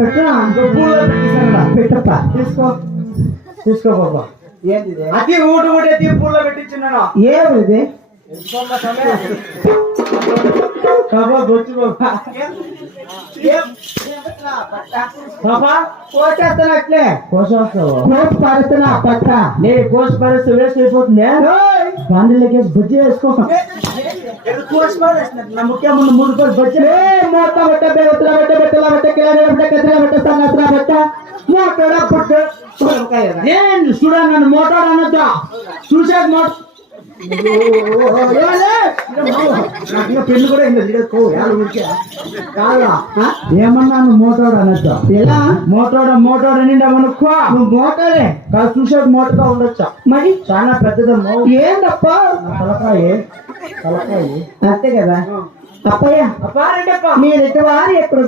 పెట్టరా పెట్టప్ప తీసుకో తీసుకో బాబా ఏంది అతి ఊటు కూడా ఎత్తి పూల్లో పెట్టించున్నాను ఏమిది బాబా బొచ్చు బాబా బాబా కోసేస్తాను అట్లే కోసేస్తావు కోసి పరుస్తున్నా పక్క నేను కోసి పరుస్తూ వేస్ట్ అయిపోతుంది దానిలోకి బజ్జీ వేసుకో నా ముఖ్య ముందు మూడు కోసి బజ్జీ మోట బట్ట బెత్తల బట్ట బెత్తల బట్ట కిరాణా బట్ట కత్తెల బట్ట సంగత్ర బట్ట మోటాడ బట్ట నేను చూడా నన్ను మోటార్ అనొద్దా చూసాక మోట పెళ్లి కూడా ఏమన్నాను మోటార్ అనొచ్చా ఎలా మోటార్ నిండా మనకు నువ్వు మోటారే కాదు చూసే మోటార్గా ఉండొచ్చా మరి చాలా పెద్దదమ్మో ఏంటప్ప తలకాయ అంతే కదా అప్పయ్య అప్పారంటే మీరు ఎటు వారు ఎప్పుడు